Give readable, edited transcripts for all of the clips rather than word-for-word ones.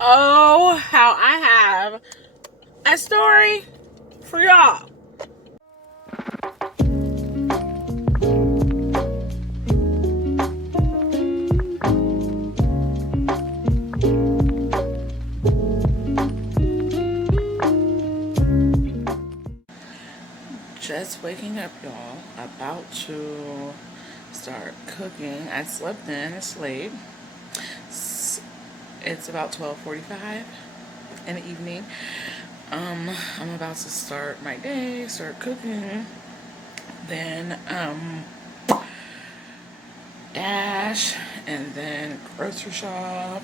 Oh, how I have a story for y'all. Just waking up, y'all. About to start cooking. I slept in, it's late. It's about 12:45 in the evening. I'm about to start my day, start cooking. Then dash, and then grocery shop.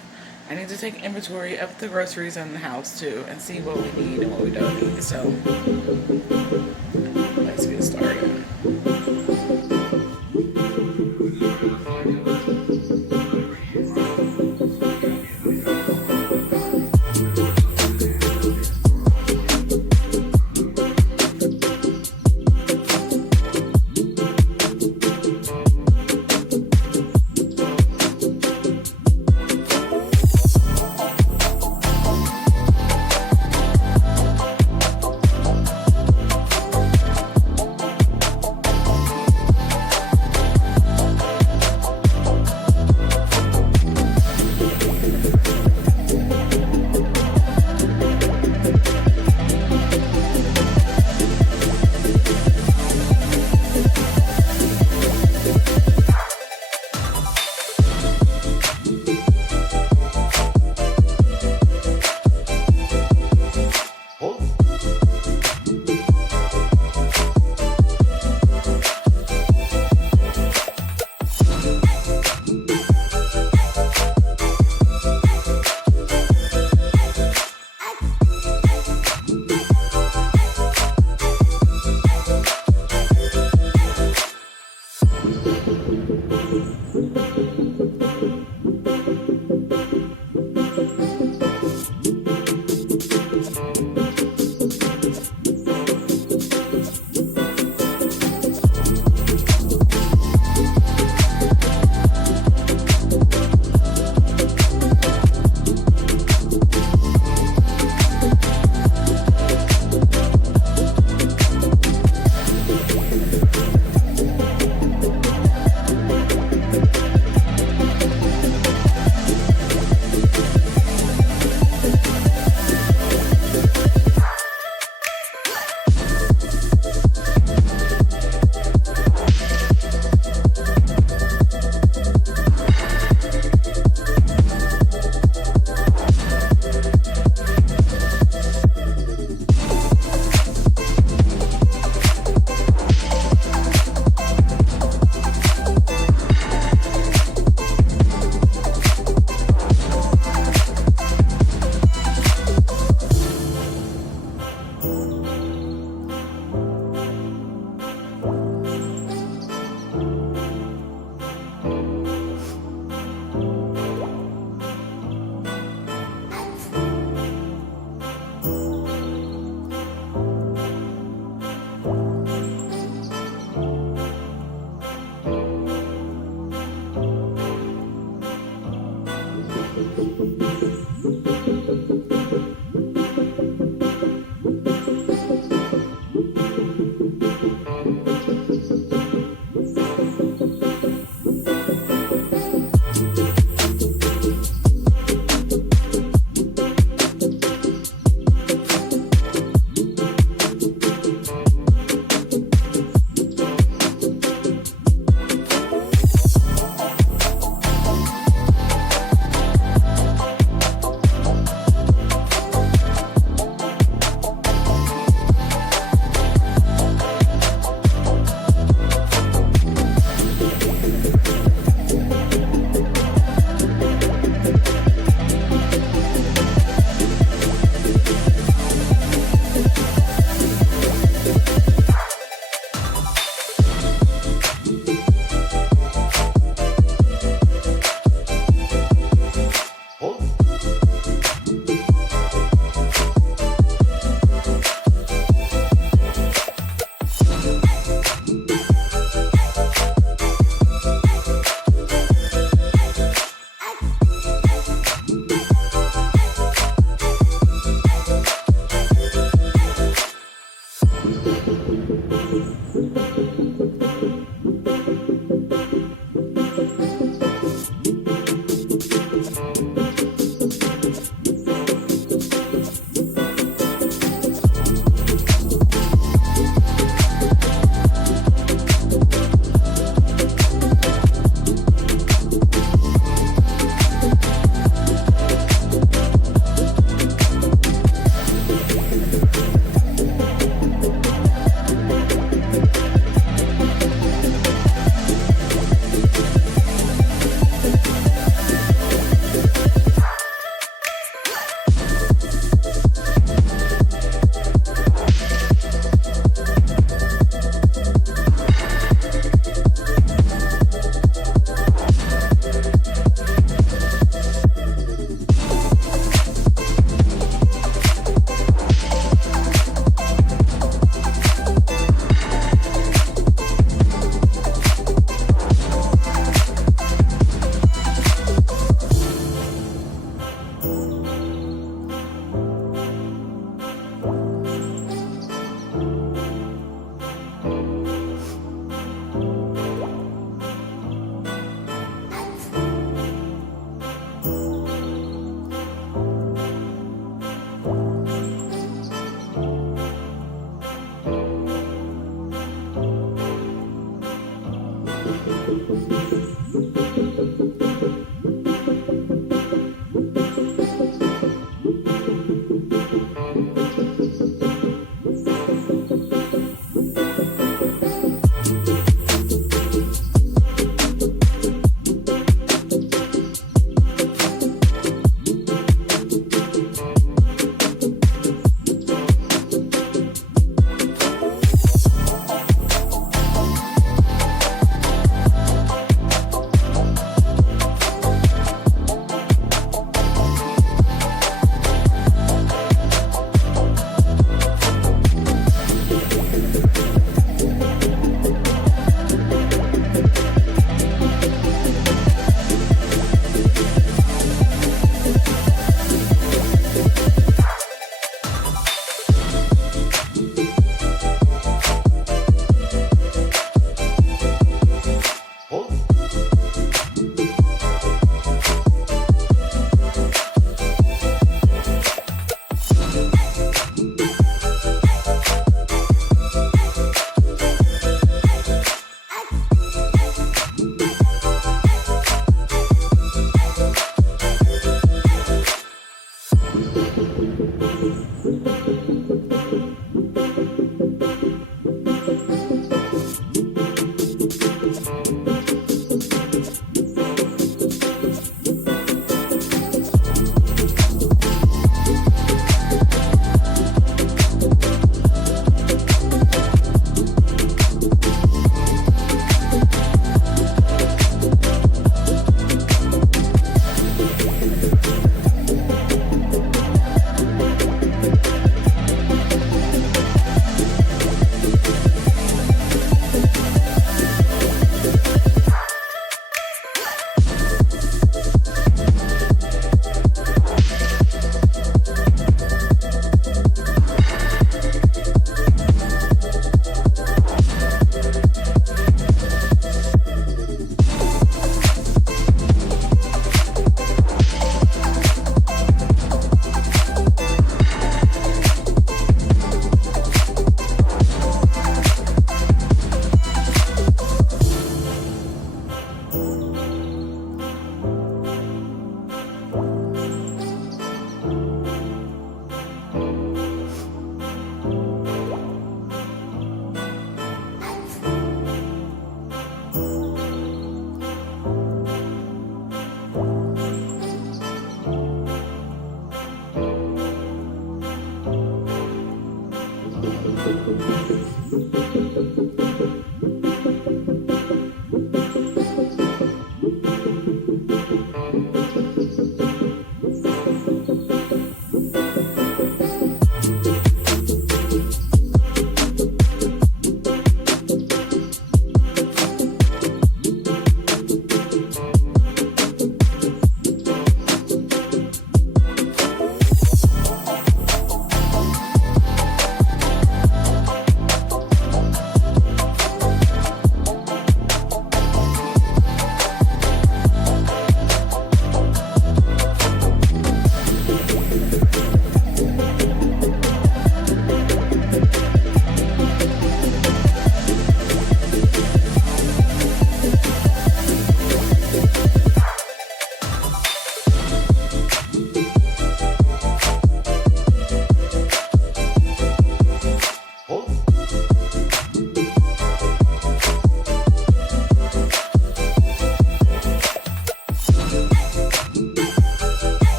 I need to take inventory of the groceries in the house too and see what we need and what we don't need. So let's get started.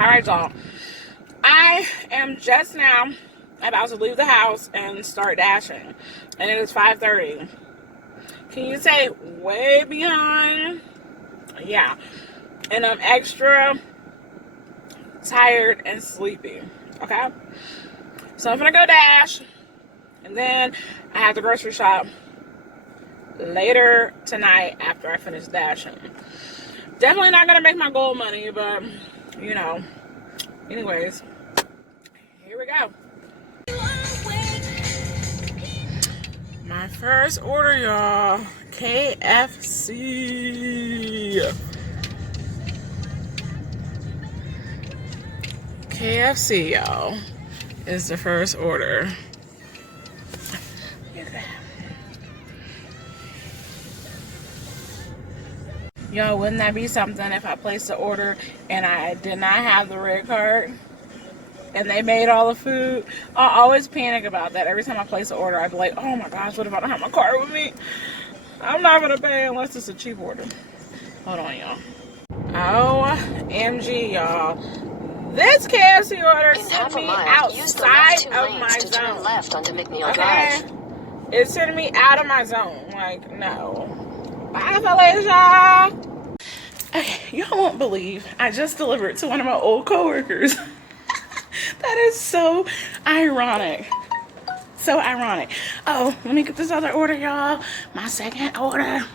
Alright, y'all. I am just now about to leave the house and start dashing. And it is 5:30. Can you say way behind? Yeah. And I'm extra tired and sleepy. Okay? So I'm gonna go dash. And then I have to grocery shop later tonight after I finish dashing. Definitely not gonna make my goal money, but you know. Anyways, here we go. My first order, y'all. KFC. KFC, y'all, is the first order. Yo, wouldn't that be something if I placed the order and I did not have the red card and they made all the food? I always panic about that. Every time I place an order, I'd be like, oh my gosh, what if I don't have my card with me? I'm not going to pay unless it's a cheap order. Hold on, y'all. OMG, y'all. This KFC order sent me outside of my zone. left onto McNeil Okay? It's sending me out of my zone. Like, no. Bye, Felicia. Okay, y'all won't believe I just delivered to one of my old coworkers. That is so ironic. So ironic. Oh, let me get this other order, y'all. My second order.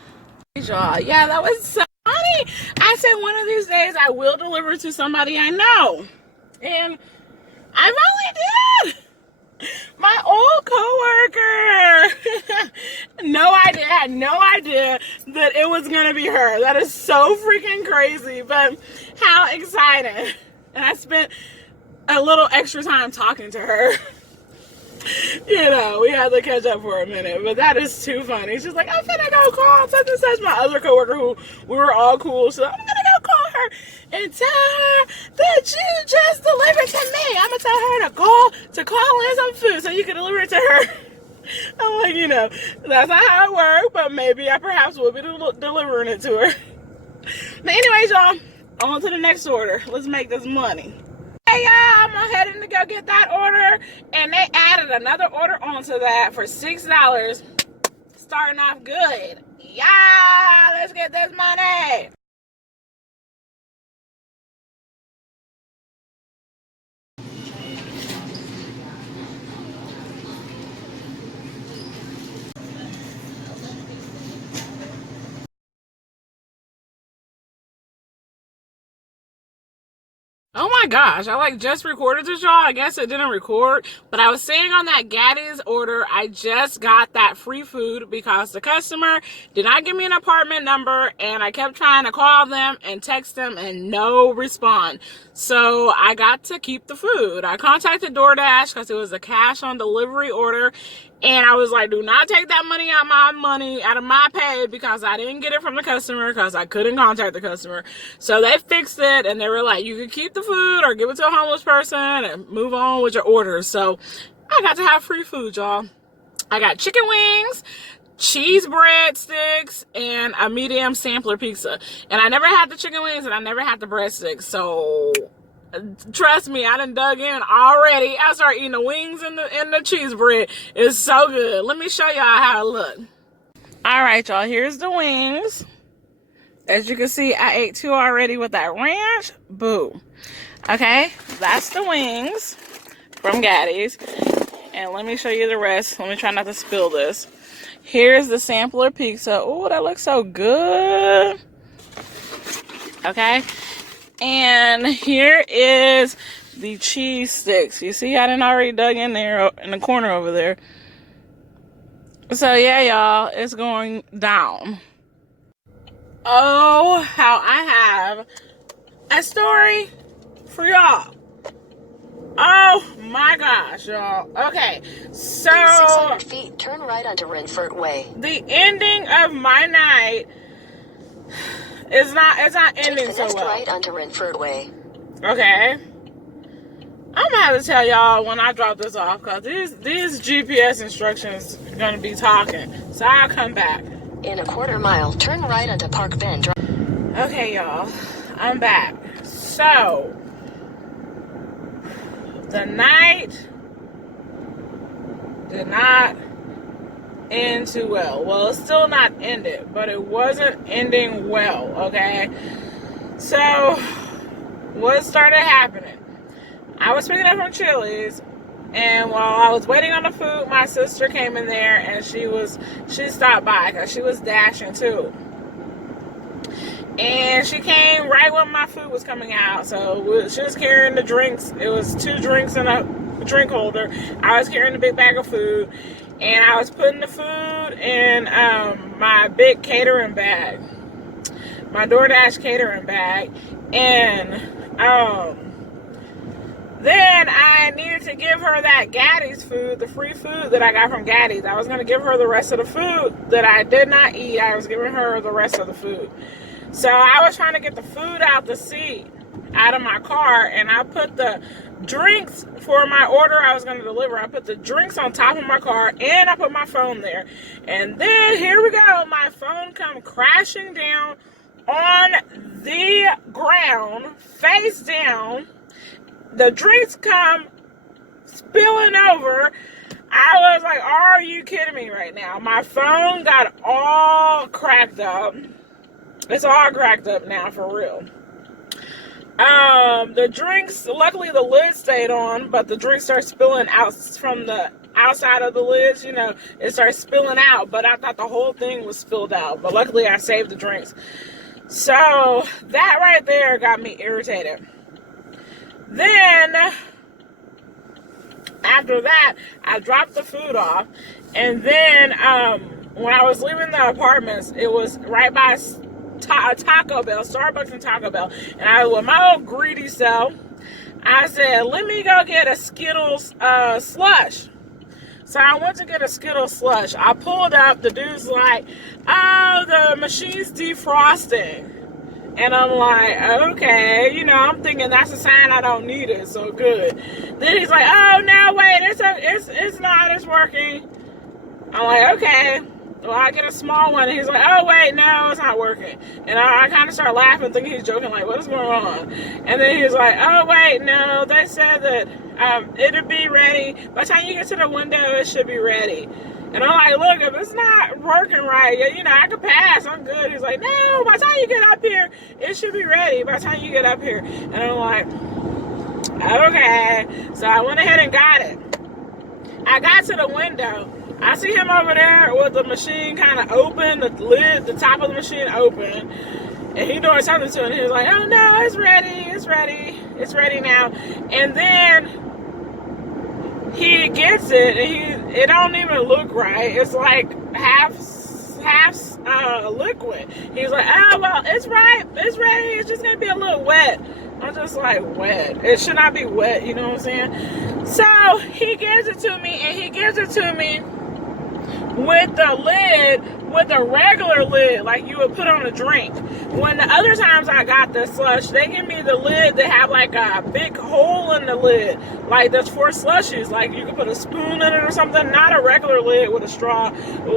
Y'all, yeah, that was so funny. I said one of these days I will deliver to somebody I know. And I finally did. My old coworker. Had no idea that it was gonna be her. That is so freaking crazy, but how exciting. And I spent a little extra time talking to her. You know, we had to catch up for a minute, but that is too funny. She's like, I'm finna go call such and such, my other coworker who we were all cool. So I'm gonna go call her and tell her that you just delivered to me. I'm gonna tell her to call in some food so you can deliver it to her. I'm like, you know, that's not how it works, but maybe I perhaps will be delivering it to her. But anyways, y'all, on to the next order. Let's make this money. Hey y'all, I'm heading to go get that order, and they added another order onto that for $6. Starting off good. Yeah, let's get this money. Oh my gosh, I just recorded this, y'all. I guess it didn't record, but I was saying on that Gaddy's order, I just got that free food because the customer did not give me an apartment number, and I kept trying to call them and text them and no response. So I got to keep the food. I contacted DoorDash because it was a cash on delivery order, and I was like, do not take that money out of my pay because I didn't get it from the customer because I couldn't contact the customer. So they fixed it, and they were like, you can keep the food or give it to a homeless person and move on with your order. So I got to have free food, y'all. I got chicken wings, cheese breadsticks, and a medium sampler pizza. And I never had the chicken wings and I never had the breadsticks. So trust me, I done dug in already. I started eating the wings and the cheese bread. It's so good. Let me show y'all how it look. All right, y'all, here's the wings. As you can see, I ate 2 already with that ranch. Boo. Okay, that's the wings from Gaddy's. And let me show you the rest. Let me try not to spill this. Here's the sampler pizza. Oh, that looks so good. Okay. And here is the cheese sticks. You see, I done already dug in there in the corner over there. So yeah, y'all, it's going down. Oh, how I have a story for y'all. Oh my gosh, y'all. Okay, so 600 feet, turn right onto Renford Way. The ending of my night is not ending so well. Take the next right onto Renford Way. Okay. I'm gonna have to tell y'all when I drop this off because these GPS instructions are gonna be talking. So I'll come back. In a quarter mile, turn right onto Park Bend Drive. Okay, y'all. I'm back. So the night did not end too well. Well, it's still not ended, but it wasn't ending well, okay? So what started happening? I was picking up from Chili's, and while I was waiting on the food, my sister came in there and she stopped by because she was dashing too. And she came right when my food was coming out. So she was carrying the drinks. It was 2 drinks in a drink holder. I was carrying a big bag of food, and I was putting the food in my big catering bag, my DoorDash catering bag, and then I needed to give her that Gaddy's food, the free food that I got from Gaddy's. I was going to give her the rest of the food that I did not eat. I was giving her the rest of the food. So I was trying to get the food out the seat, out of my car, and I put the drinks for my order I was going to deliver. I put the drinks on top of my car, and I put my phone there. And then, here we go, my phone come crashing down on the ground, face down. The drinks come spilling over. I was like, are you kidding me right now. My phone got all cracked up. It's all cracked up now, for real. The drinks, luckily the lid stayed on, but the drinks started spilling out from the outside of the lids, you know, it started spilling out, but I thought the whole thing was spilled out, but luckily I saved the drinks. So, that right there got me irritated. Then, after that, I dropped the food off, and then, when I was leaving the apartments, it was right by Taco Bell, Starbucks and Taco Bell, and I, with my old greedy self, I said, let me go get a Skittles slush. So I went to get a Skittles slush. I pulled up, the dude's like, oh, the machine's defrosting. And I'm like, okay, you know, I'm thinking that's a sign I don't need it, so good. Then he's like, oh, no, wait, it's not, it's working. I'm like, okay. Well, I get a small one, and he's like, oh, wait, no, it's not working. And I kind of start laughing, thinking he's joking, like, what is going on? And then he's like, oh, wait, no, they said that it'll be ready. By the time you get to the window, it should be ready. And I'm like, look, if it's not working right, you know, I can pass, I'm good. He's like, no, by the time you get up here, it should be ready by the time you get up here. And I'm like, okay. So I went ahead and got it. I got to the window. I see him over there with the machine kind of open, the lid, the top of the machine open, and he doing something to it. And he was like, oh no, it's ready, it's ready, it's ready now. And then he gets it, and it don't even look right. It's like half liquid. He's like, oh well, it's right, it's ready. It's just gonna be a little wet. I'm just like, wet. It should not be wet. You know what I'm saying? So he gives it to me, and he gives it to me with the lid, with a regular lid, like you would put on a drink. When the other times I got the slush, they give me the lid that have like a big hole in the lid, like that's for slushies, like you can put a spoon in it or something, not a regular lid with a straw,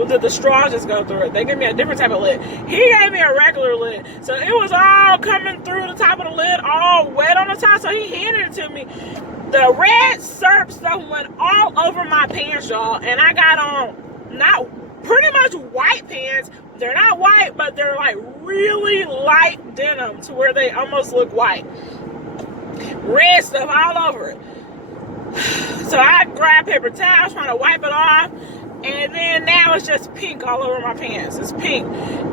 that the straw just go through it. They give me a different type of lid. He gave me a regular lid, so it was all coming through the top of the lid, all wet on the top, so he handed it to me. The red syrup stuff went all over my pants, y'all, and I got on not pretty much white pants. They're not white, but they're like really light denim to where they almost look white. Red stuff all over it. So I grabbed paper towels trying to wipe it off, and then now it's just pink all over my pants. It's pink.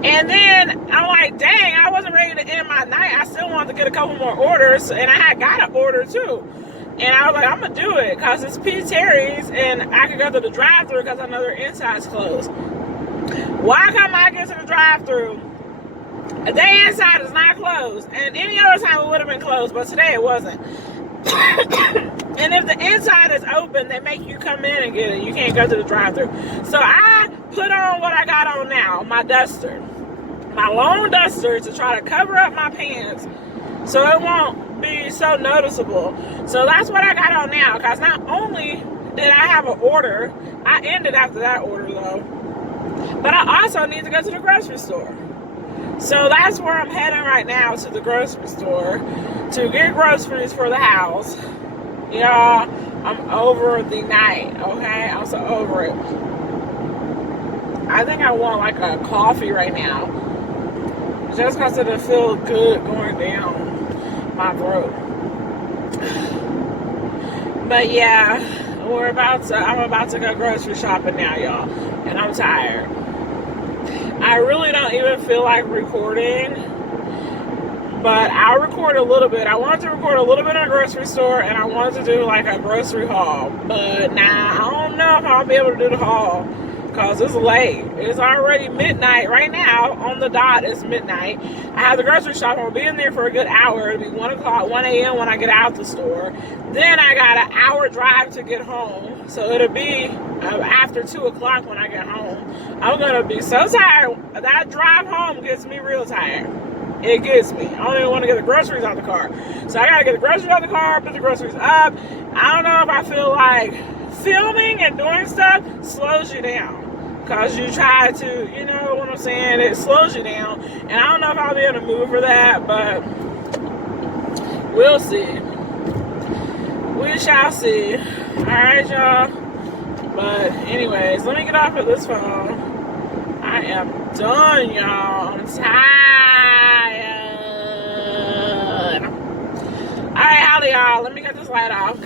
And then I'm like, dang, I wasn't ready to end my night. I still wanted to get a couple more orders, and I had got an order too. And I was like, I'm going to do it because it's P. Terry's and I can go to the drive-thru because I know their inside's closed. Why come I get to the drive-thru? Their inside is not closed. And any other time it would have been closed, but today it wasn't. And if the inside is open, they make you come in and get it. You can't go to the drive-thru. So I put on what I got on now, my duster. My long duster to try to cover up my pants so it won't be so noticeable. So that's what I got on now, because not only did I have an order, I ended after that order though, but I also need to go to the grocery store. So that's where I'm heading right now, to the grocery store to get groceries for the house. Y'all, I'm over the night, okay? I'm so over it. I think I want like a coffee right now, just because it'll feel good going down my throat. But yeah, I'm about to go grocery shopping now, y'all, and I'm tired. I really don't even feel like recording, but I'll record a little bit. I wanted to record a little bit in a grocery store, and I wanted to do like a grocery haul, but now I don't know if I'll be able to do the haul because it's late. It's already midnight right now. On the dot, it's midnight. I have the grocery shop. I'll be in there for a good hour. It'll be 1 a.m. when I get out the store. Then I got an hour drive to get home. So it'll be after 2 o'clock when I get home. I'm going to be so tired. That drive home gets me real tired. It gets me. I don't even want to get the groceries out the car. So I got to get the groceries out the car, put the groceries up. I don't know if I feel like filming and doing stuff slows you down. Because you try to, you know what I'm saying, it slows you down. And I don't know if I'll be able to move for that, but we'll see. We shall see. Alright, y'all. But anyway, Anyways, let me get off of this phone. I am done, y'all. I'm tired. Alright, howdy, y'all. Let me get this light off.